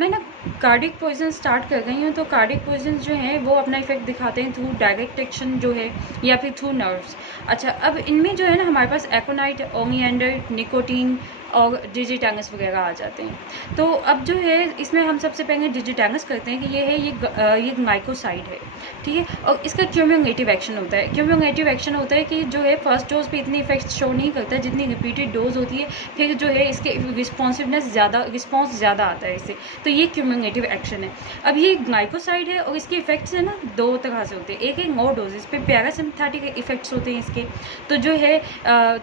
मैं ना cardiac poison start कर गई हूँ। तो कार्डियक पॉइजन जो हैं वो अपना इफेक्ट दिखाते हैं थ्रू डायरेक्ट एक्शन जो है या फिर थ्रू नर्व्स। अच्छा, अब इनमें जो है ना हमारे पास एकोनाइट, ओमिएंडर, निकोटीन और डिजिटैंगस वगैरह आ जाते हैं। तो अब जो है इसमें हम सबसे पहले डिजिटैंगस करते हैं कि ये है ये ग्लाइकोसाइड है, ठीक है। और इसका क्यूमुलेटिव एक्शन होता है। क्यूमुलेटिव एक्शन होता है कि जो है फर्स्ट डोज पे इतनी इफेक्ट शो नहीं करता है, जितनी रिपीटेड डोज होती है फिर जो है इसके रिस्पॉन्सिवनेस रिस्पॉन्स ज़्यादा आता है इससे। तो ये क्यूमुलेटिव एक्शन है। अब ये ग्लाइकोसाइड है और इसके इफेक्ट्स है ना दो तरह से होते हैं। एक है लो डोजेस पे पैरासिम्पथेटिक इफेक्ट्स होते हैं इसके, तो जो है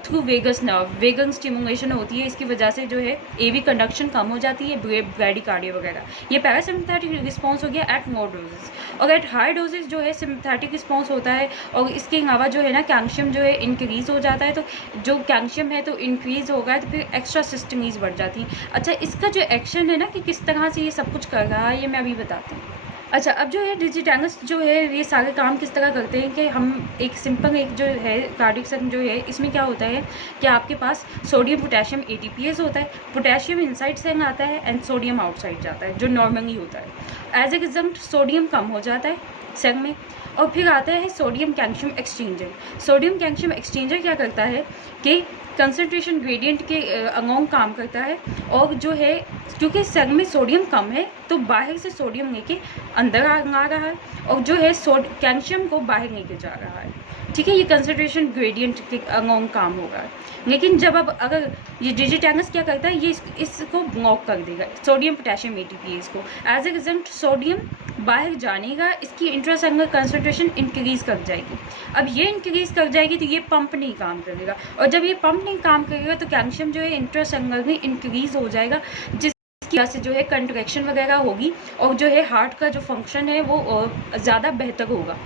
through vagus nerve vagal stimulation होती है, इसकी वजह से जो है एवी कंडक्शन कम हो जाती है, ब्रैडीकार्डिया वगैरह। ये पैरासिम्पथेटिक रिस्पॉन्स हो गया एट लो डोजेस। और एट हाई डोजेस जो है सिम्पथेटिक रिस्पॉन्स होता है। और इसके अलावा जो है ना कैल्शियम जो है इंक्रीज़ हो जाता है। तो जो कैल्शियम है तो इंक्रीज़ होगा तो फिर एक्स्ट्रा सिस्टमीज बढ़ जाती है। अच्छा, इसका जो एक्शन है ना कि किस तरह से ये सब कुछ कर रहा है ये मैं अभी बताती हूँ। अच्छा, अब जो है डिजिटैंगस जो है ये सारे काम किस तरह करते हैं कि हम एक सिंपल एक जो है कार्डियक सन जो है इसमें क्या होता है कि आपके पास सोडियम पोटेशियम ATPase होता है। पोटेशियम इनसाइड से आता है एंड सोडियम आउटसाइड जाता है, जो नॉर्मली होता है। एज ए रिजल्ट सोडियम कम हो जाता है सेल में। और फिर आता है sodium calcium exchanger. Sodium calcium exchanger क्या करता है कि कंसनट्रेशन ग्रेडियंट के अलोंग काम करता है। और जो है क्योंकि सेल में सोडियम कम है तो बाहर से सोडियम लेके अंदर आ रहा है और जो है कैल्शियम को बाहर लेके जा रहा है, ठीक है। ये कंसनट्रेशन ग्रेडियंट के अलोंग काम होगा। लेकिन जब अब अगर ये डिजिटैंगस क्या करता है, ये इसको ब्लॉक कर देगा सोडियम पोटेशियम ATPase को। एज ए रिजल्ट सोडियम बाहर जाने का इसकी इंट्रासेलुलर कंसनट्रेशन इंक्रीज़ कर जाएगी। अब ये इंक्रीज़ कर जाएगी तो ये पंप नहीं काम करेगा, और जब ये पंप नहीं काम करेगा तो कैल्शियम जो है इंट्रासेलुलर में इंक्रीज़ हो जाएगा, जिसकी वजह से जो है कंट्रैक्शन वगैरह होगी और जो है हार्ट का जो फंक्शन है वो ज़्यादा बेहतर होगा।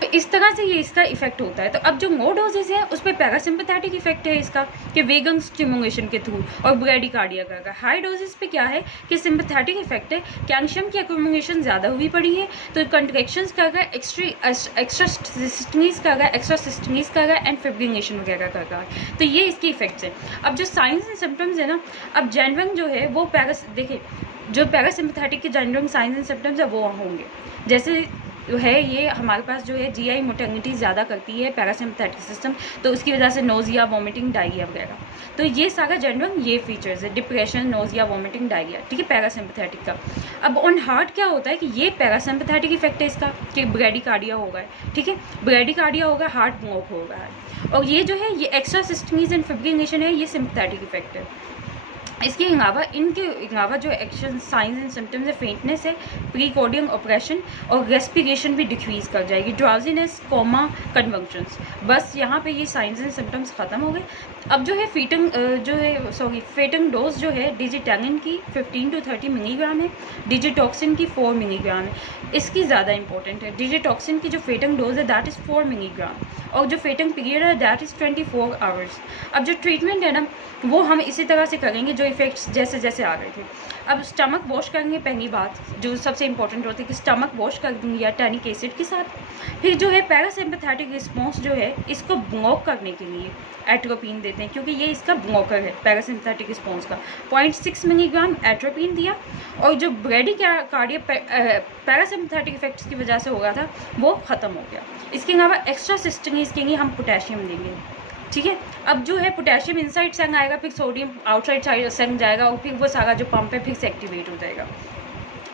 तो इस तरह से ये इसका इफेक्ट होता है। तो अब जो लो डोजेज है उस पर पैरासिम्पथेटिक इफेक्ट है इसका कि वेगन स्टिमुलेशन के थ्रू और ब्रैडीकार्डिया का। हाई डोजेज पे क्या है कि सिम्पथेटिक इफेक्ट है, कैल्शियम की एक्यूमुलेशन ज़्यादा हुई पड़ी है तो कंट्रैक्शंस कर रहा है, एक्स्ट्रा सिस्टमीज कर रहा है, एक्स्ट्रा सिस्टमीज कर रहा है एंड फिब्रिलेशन वगैरह कर रहा है। तो ये इसके इफेक्ट्स हैं। अब जो साइंस एंड सिम्टम्स है ना, अब जेनरल जो है वो देखिए जो पैरासिम्पथेटिक के जनरल साइंस एंड सिम्टम्स है वो होंगे। जैसे है ये हमारे पास जो है GI मोटिलिटी ज़्यादा करती है पैरासिम्पथेटिक सिस्टम, तो उसकी वजह से नोजिया, वॉमिटिंग, डायरिया वगैरह। तो ये सारा जनरल ये फीचर्स है, डिप्रेशन, नोजिया, वॉमिटिंग, डायरिया, ठीक है, पैरासिम्पथेटिक का। अब ऑन हार्ट क्या होता है कि ये पैरासिम्पथेटिक इफेक्ट है इसका कि ब्रैडीकार्डिया होगा, ठीक है, ब्रैडीकार्डिया होगा, हार्ट ब्लॉक होगा है। और ये जो है ये एक्स्ट्रा सिस्टमीज एंड फिब्रिलेशन है, ये सिम्पथेटिक इफेक्ट है। इसके अलावा इनके अलावा जो एक्शन साइंस एंड सिम्टम्स है, फेंटनेस है, प्रीकॉर्डियल ऑपरेशन और रेस्पिरेशन भी डिक्रीज़ कर जाएगी, ड्राउजीनेस, कोमा, कन्वल्शंस। बस यहाँ पे ये साइंस एंड सिम्टम्स ख़त्म हो गए। अब जो है फेटन डोज जो है डिजिटैंगिन की 15 to 30 मिलीग्राम है, डिजिटॉक्सिन की 4 मिलीग्राम है। इसकी ज़्यादा इंपॉर्टेंट है, डिजिटॉक्सिन की जो फेटन डोज है दैट इज़ 4 मिलीग्राम और जो फेटन पीरियड है दैट इज़ 24 आवर्स। अब जो ट्रीटमेंट है ना वो हम इसी तरह से करेंगे जो इफ़ेक्ट्स जैसे जैसे आ रहे थे। अब स्टमक वॉश करेंगे, पहली बात जो सबसे इंपॉर्टेंट होती है कि स्टमक वॉश कर दूँगी या टैनिक एसिड के साथ। फिर जो है पैरासिम्पथेटिक रिस्पॉन्स जो है इसको ब्लॉक करने के लिए एट्रोपिन देते हैं, क्योंकि ये इसका ब्लॉकर है पैरासिम्पथेटिक रिस्पॉन्स का। 0.6 मिलीग्राम एट्रोपिन दिया और जो ब्रैडीकार्डिया पैरासिम्पथेटिक इफेक्ट्स की वजह से हो रहा था वो ख़त्म हो गया। इसके अलावा एक्स्ट्रा सिस्टमीज के लिए हम पोटेशियम देंगे, ठीक है। अब जो है पोटेशियम इनसाइड सेंग आएगा, फिर सोडियम आउटसाइड साइड सेंग जाएगा और फिर वो सारा जो पंप है फिर से एक्टिवेट हो जाएगा।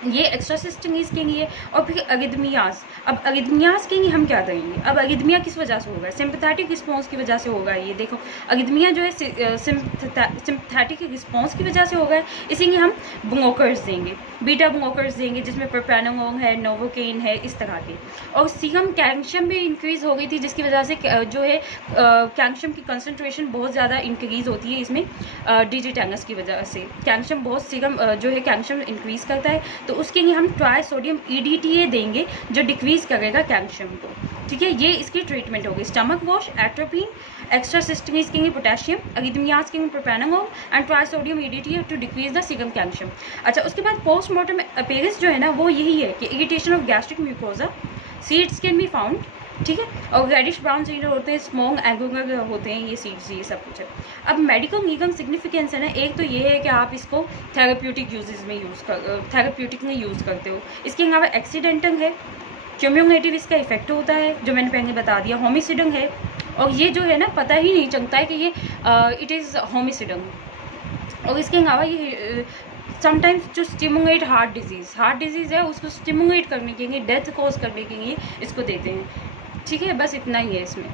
ये एक्स्ट्रा सिस्टमीज के लिए। और फिर अरिदमियाज। अब अरिदमियाज के लिए हम क्या करेंगे, अब अरिदमिया किस वजह से होगा, सिम्पथेटिक रिस्पॉन्स की वजह से होगा। ये देखो अरिदमिया जो है सिम्पथेटिक रिस्पॉन्स की वजह से होगा, इसीलिए हम ब्लॉकर्स देंगे, बीटा ब्लॉकर्स देंगे जिसमें प्रोप्रानोलोल है, नोवोकेन है, इस तरह के। और सीरम कैल्शियम भी इंक्रीज़ हो गई थी जिसकी वजह से जो है कैल्शियम की कंसनट्रेशन बहुत ज़्यादा इंक्रीज़ होती है इसमें डिजिटैंगस की वजह से। कैल्शियम बहुत सीरम जो है कैल्शियम इंक्रीज़ करता है, तो उसके लिए हम ट्राई सोडियम EDTA देंगे जो डिक्रीज़ करेगा कैल्शियम को, ठीक है। ये इसकी ट्रीटमेंट होगी। Stomach wash, atropine, extrasystoles के लिए पोटेशियम, अरिदमियाज के लिए propranolol and trisodium EDTA to decrease the serum calcium. अच्छा, उसके बाद पोस्टमार्टम अपीयरेंस जो है ना वो यही है कि irritation of gastric mucosa, seeds can be found, ठीक है। और रेडिश ब्राउन सीड होते हैं, स्मॉन्ग एगोगर होते हैं ये सीड्स, ये सब कुछ है। अब मेडिकल लीगल सिग्निफिकेंस है ना, एक तो ये है कि आप इसको थेरेप्यूटिक यूजेस में थेरेप्यूटिक में यूज़ करते हो। इसके अलावा एक्सीडेंटल है, क्यूम्युलेटिव इसका इफेक्ट होता है जो मैंने पहले बता दिया, होमिसिडल है, और ये जो है ना पता ही नहीं चलता है कि ये इट इज़ होमिसिडल। और इसके अलावा ये समटाइम्स जो स्टिमुलेट हार्ट डिजीज़ है उसको स्टिमुलेट करने के लिए, डेथ कॉज करने के लिए इसको देते हैं। ठीक है, बस इतना ही है इसमें।